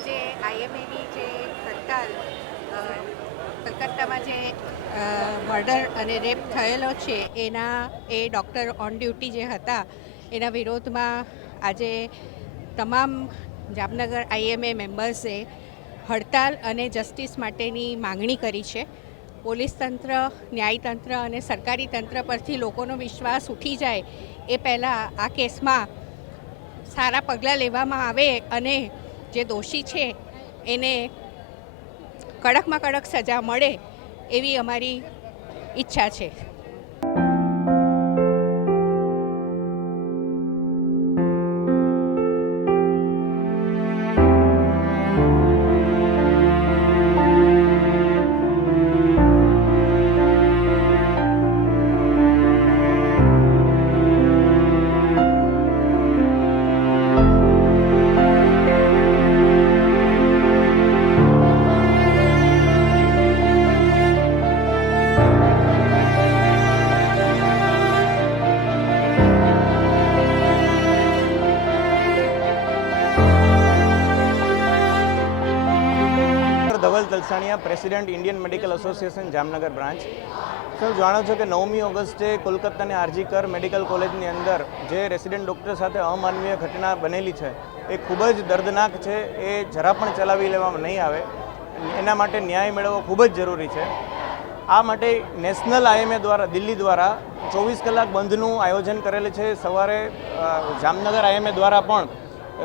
આજે આઈએમએની જે હડતાલ કલકત્તામાં જે મર્ડર અને રેપ થયેલો છે એ ડૉક્ટર ઓન ડ્યુટી જે હતા એના વિરોધમાં આજે તમામ જામનગર આઈએમએ મેમ્બર્સે હડતાલ અને જસ્ટિસ માટેની માંગણી કરી છે. પોલીસ તંત્ર, ન્યાયતંત્ર અને સરકારી તંત્ર પરથી લોકોનો વિશ્વાસ ઉઠી જાય એ પહેલાં આ કેસમાં સારા પગલાં લેવામાં આવે અને જે દોષી છે એને કડકમાં કડક સજા મળે એવી અમારી ઈચ્છા છે. Dhaval Talsania, president Indian medical association Jamnagar branch. Sir, જાણો છો કે 9મી ઓગસ્ટે કોલકાતાની આરજીકર મેડિકલ કોલેજની અંદર જે રેસિડેન્ટ ડૉક્ટર સાથે અમાનવીય ઘટના બનેલી છે એ ખૂબ જ દર્દનાક છે. એ જરા પણ ચલાવી લેવામાં નહીં આવે. એના માટે ન્યાય મેળવવો ખૂબ જ જરૂરી છે. આ માટે નેશનલ આઈએમએ દ્વારા દિલ્હી દ્વારા 24 કલાક બંધનું આયોજન કરેલું છે. સવારે જામનગર આઈએમએ દ્વારા પણ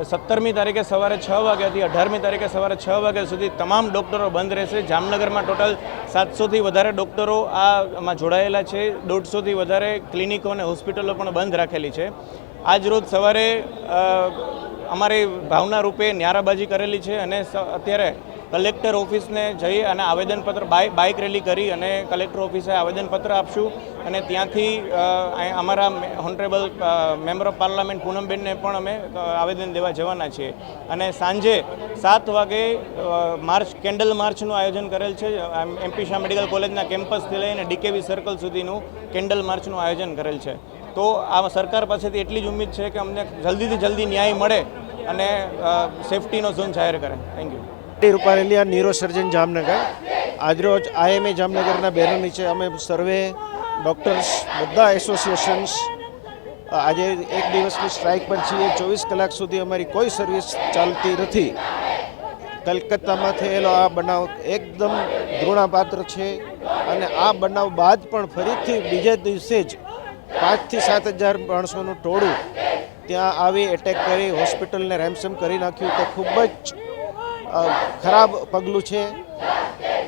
17મી તારીખે સવારે 6 વાગ્યાથી 18મી તારીખે સવારે 6 વાગ્યા સુધી તમામ ડૉક્ટરો બંધ રહેશે. જામનગરમાં ટોટલ 700થી વધારે ડૉક્ટરો આમાં જોડાયેલા છે. 150થી વધારે ક્લિનિકો અને હોસ્પિટલો પણ બંધ રાખેલી છે. આજ રોજ સવારે અમારી ભાવના રૂપે ન્યારાબાજી કરેલી છે અને અત્યારે કલેક્ટર ઓફિસને જઈ અને આવેદનપત્ર બાઇક રેલી કરી અને કલેક્ટર ઓફિસે આવેદનપત્ર આપશું અને ત્યાંથી અમારા હોનરેબલ મેમ્બર ઓફ પાર્લામેન્ટ પૂનમબેનને પણ અમે આવેદન દેવા જવાના છીએ. અને સાંજે 7 વાગે કેન્ડલ માર્ચનું આયોજન કરેલ છે. એમપી શાહ મેડિકલ કોલેજના કેમ્પસથી લઈને ડીકેવી સર્કલ સુધીનું કેન્ડલ માર્ચનું આયોજન કરેલ છે. તો આ સરકાર પાસેથી એટલી જ ઉમ્મીદ છે કે અમને જલ્દીથી જલ્દી ન્યાય મળે અને સેફટીનો ઝોન જાહેર કરે. Thank you. Rupareliya neurosurgeon Jamnagar. આજરોજ આઈએમએ જામનગરના બેનર નીચે અમે સર્વે ડૉક્ટર્સ બધા એસોસિએશન્સ આજે એક દિવસની સ્ટ્રાઇક પર છીએ. 24 કલાક સુધી અમારી કોઈ સર્વિસ ચાલતી નથી. કલકત્તામાં થયેલો આ બનાવ એકદમ ઘૃણાપાત્ર છે અને આ બનાવ બાદ પણ ફરીથી બીજા દિવસે જ 5,000થી 7,000 માણસોનું ટોળું ત્યાં આવી એટેક કરી હોસ્પિટલને રેન્સમ કરી નાખ્યું. તે ખૂબ જ ખરાબ પગલું છે.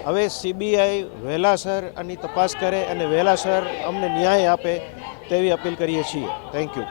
હવે સીબીઆઈ વહેલાસર આની તપાસ કરે અને વહેલાસર અમને ન્યાય આપે તેવી અપીલ કરીએ છીએ. Thank you.